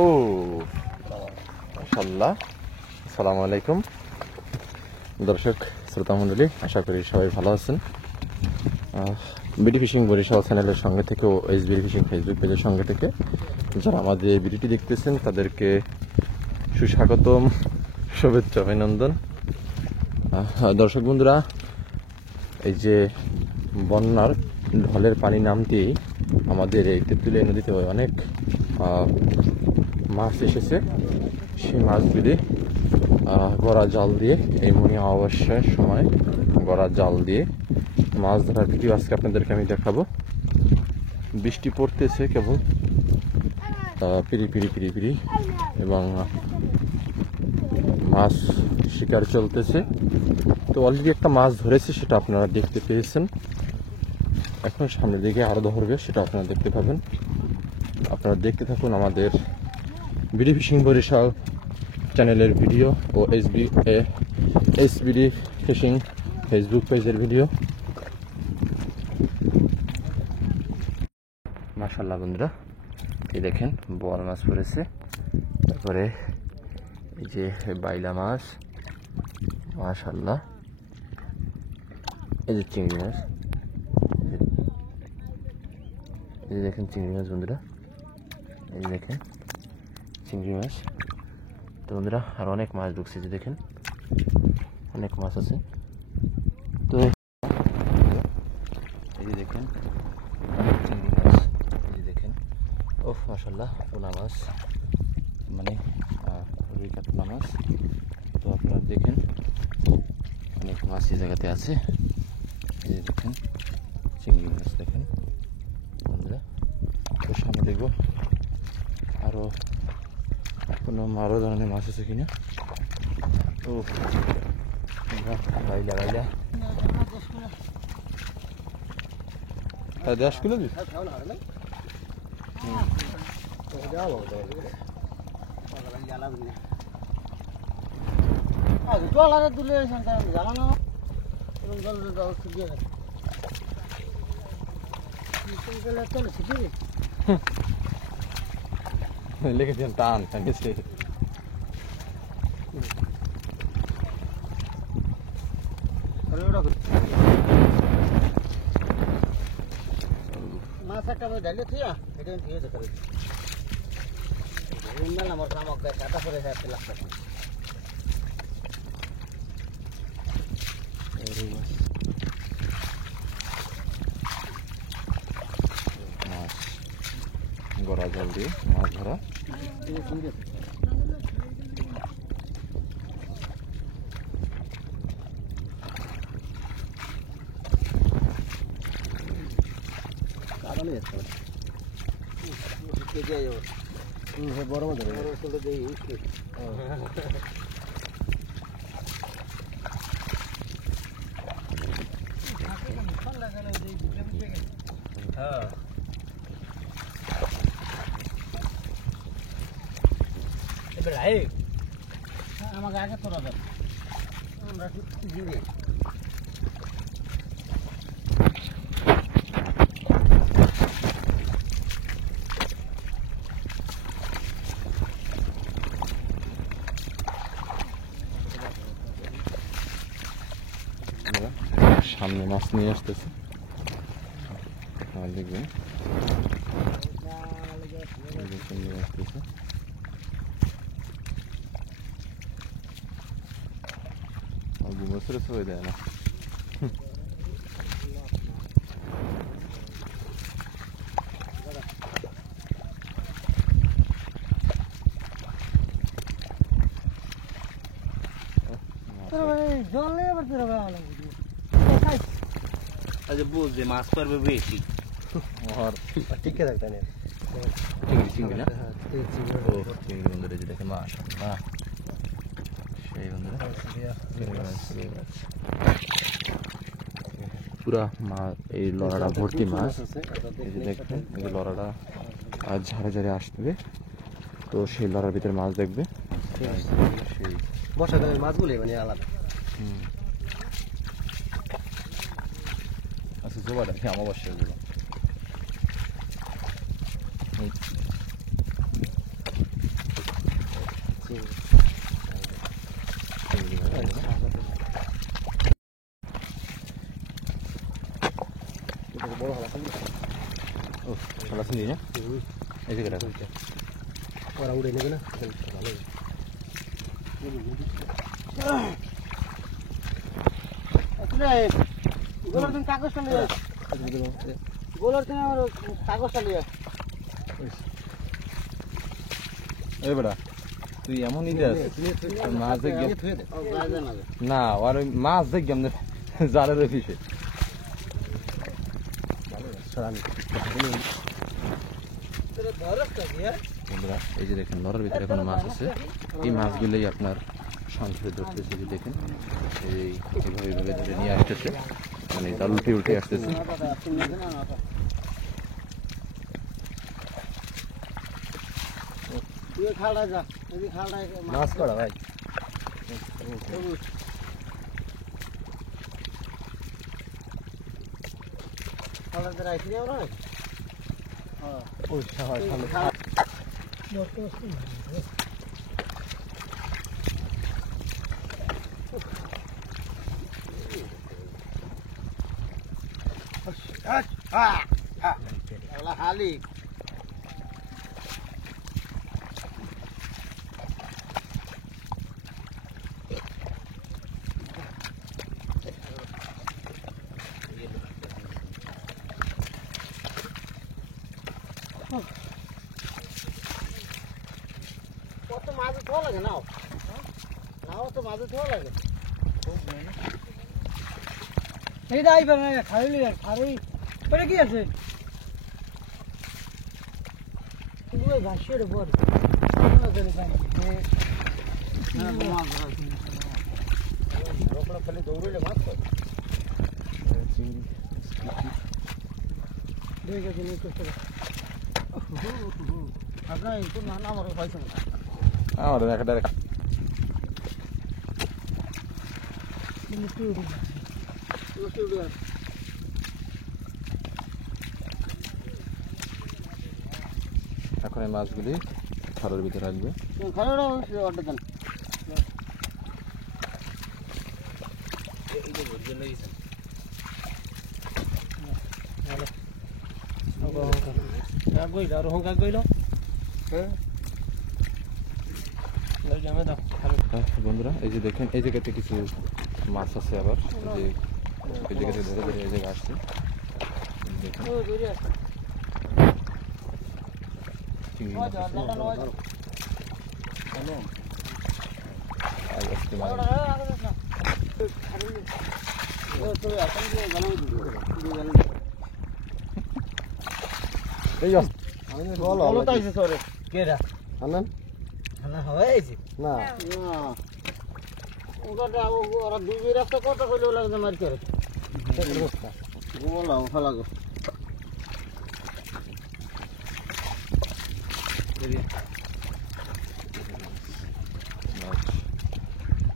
ও মাশাআল্লাহ। আসসালামু আলাইকুম দর্শক শ্রোতা মণ্ডলী, আশা করি সবাই ভালো আছেন। বিডি ফিশিং বরিশাল চ্যানেলের সঙ্গে থেকে ও এসবি ফিশিং ফেসবুক পেজের সঙ্গে থেকে যারা আমাদের এই ভিডিওটি দেখতেছেন তাদেরকে সুস্বাগতম, শুভেচ্ছা, অভিনন্দন। দর্শক বন্ধুরা, এই যে বন্যার ঢলের পানি নামতে আমাদের এই তেঁতুলিয়া নদীতে অনেক মাছ এসেছে। সেই মাছগুলি গড়া জাল দিয়ে, এই মনি অমাবস্যার সময় গড়া জাল দিয়ে মাছ ধরার ভিডিও আজকে আপনাদেরকে আমি দেখাবো। বৃষ্টি পড়তেছে কেবল পিরি পিরি পিরি পিরি, এবং মাছ শিকার চলতেছে। তো অলরেডি একটা মাছ ধরেছে, সেটা আপনারা দেখতে পেয়েছেন। এখন সামনের দিকে আরো ধরবে, সেটা আপনারা দেখতে পাবেন। আপনারা দেখতে থাকুন আমাদের বিডি ফিশিং বরিশাল চ্যানেলের ভিডিও ও এসবিডি ফিশিং ফেসবুক পেজের ভিডিও। মাশাআল্লাহ বন্ধুরা, এই দেখেন বড় মাছ পড়েছে, তারপরে এই যে বাইলা মাছ, মাশাআল্লাহ। এই যে চিংড়ি মাছ, এই যে দেখেন চিংড়ি মাছ বন্ধুরা, এই যে দেখেন চিংড়ি মাছ। তো বন্ধুরা আর অনেক মাছ ঢুকছে, যে দেখেন অনেক মাছ আছে। তো এই যে দেখেন অনেক চিংড়ি মাছ, এই যে দেখেন ওহ মাশাআল্লাহ, পোনা মাছ, মানে রুই কাতলা মাছ। তো আপনারা দেখেন অনেক মাছ এই জায়গাতে আছে। এই যে দেখেন চিংড়ি মাছ, দেখেন বন্ধুরা। তো সামনে দেখবো আরো আরো ধরনের মাছ আছে কিনা। ও বাইলা বাইলা 10 কিলো দিস। লেগে দিন টান টানছে। মাছ একটা ঢালে থিয়া এটা দিয়ে যেতে পারি। আমার নামক দেয় কাটা পরে যাচ্ছে লাগছে। মাছ গড়া জল দিয়ে মাছ ধরা। বড় মতো আমাকে আগে তোলা যাবে, আমরা দিবে সামনে মাছ নিয়ে আসতেছে, দেখবেন নিয়ে আসতেছে। ঘুমোচ্ছে হয়ে যায় না। জলে আবার বুঝছে মাছ পারবে বেশি। টিকে থাকতে নেই চিংড়ি না, ও চিংড়ি বন্ধুরা, যে দেখেন মাশাআল্লাহ, সেই বন্ধুরা পুরা এই লড়াটা ভর্তি মাছ। এই যে দেখবেন এই লড়াটা ঝাড়ে ঝাড়ে আসবে, তো সেই লড়ার ভিতরে মাছ দেখবে। সেই বর্ষাকালের মাছগুলি মানে আলাদা। আচ্ছা জোবাটা কি অমাবস্যার গুলো ও শালা চিনি না এই যে রাখো ওরা উড়ে নেবে না ভালো গোলার দিন কাগজটা নিয়ে গোলার দিন কাগজটা নিয়ে এই বেটা তুই এমন ইদে আছে মাছ দেখে না আর ওই মাছ দেখে আমাদের জালের ওই ফিসে বন্ধুরা এই যে দেখেন নরের ভিতরে এখন মাছ আছে এই মাছগুলোই আপনার সংসারে ধরতেছে যে দেখেন এইভাবে এইভাবে ধরে নিয়ে আসতেছে মানে জাল উল্টে উল্টে আসতেছে মাছ করা ভাই হালি কত মাছ ধোয়া লাগে নাও নাও তো মাছ ধোয়া লাগে এই দাই পারে না খাইলি খারি পরে কি আছে ওই ভাষের বড় না জানি পানি না মাছ ধরা রোকড়া খালি দৌড়লে মাছ পাবে দেখে দিন করতে আপনার একটু না আমার পয়সা আমার একটা এখন এই মাছগুলি খালের ভিতরে আসবে অর্ডার দেন বন্ধুরা এই যে দেখেন এই জায়গাতে কিছু মাছ আছে আবার এই জায়গাতে ধরে ধরে এই জায়গায় আসছে দেখেন চিংড়ি মাছ আছে। আর আজকে মাছ এই না ওরা দুই রাস্তা কত কইলে লাগবে মার করে বলা ভালো লাগে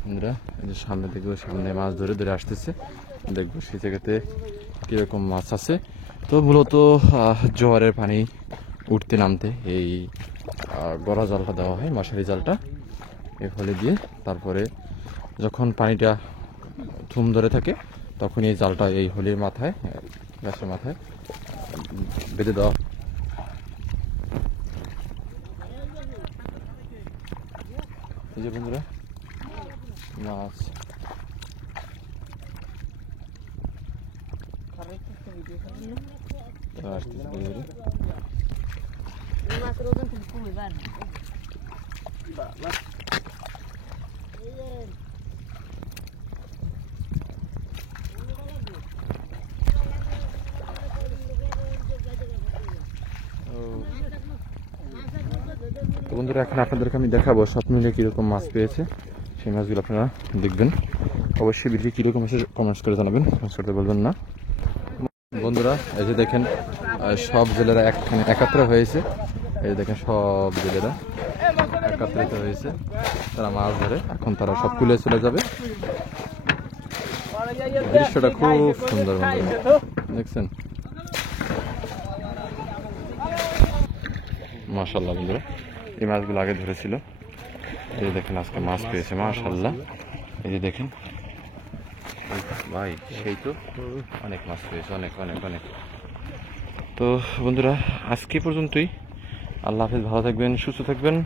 বন্ধুরা এই যে সামনে দেখবো সামনে মাছ ধরে ধরে আসতেছে দেখবো সেই জায়গাতে কিরকম মাছ আছে তো মূলত জোয়ারের পানি উঠতে নামতে এই গড়া জালটা দেওয়া হয় মশারি জালটা এই ফলে দিয়ে তারপরে যখন পানিটা থুম ধরে থাকে তখন এই জালটা এই হোলির মাথায় গাছের মাথায় বেঁধে দেওয়া এই যে বন্ধুরা মাছ তো বন্ধুরা এখন আপনাদেরকে আমি দেখাবো সব মিলে কিরকম মাছ পেয়েছে সেই মাছগুলো আপনারা দেখবেন অবশ্যই ভিডিও কিরকম এসে কমেন্টস করে জানাবেন কমেন্টস করতে বলবেন না বন্ধুরা এই যে দেখেন সব জেলেরা একখানে একাত্র হয়েছে এই যে দেখেন সব জেলেরা একত্রিত হয়েছে তারা মাছ ধরে এখন তারা সব কুলে চলে যাবে দৃশ্যটা খুব সুন্দর বন্ধুরা দেখছেন মাশাআল্লাহ বন্ধুরা এই মাছগুলো আগে ধরেছিল এই যে দেখেন আজকে মাছ পেয়েছে মাশাআল্লাহ এই যে দেখেন ভাই সেই তো অনেক মাছ পেয়েছে অনেক অনেক অনেক তো বন্ধুরা আজকে পর্যন্তই। আল্লাহ হাফেজ, ভালো থাকবেন, সুস্থ থাকবেন।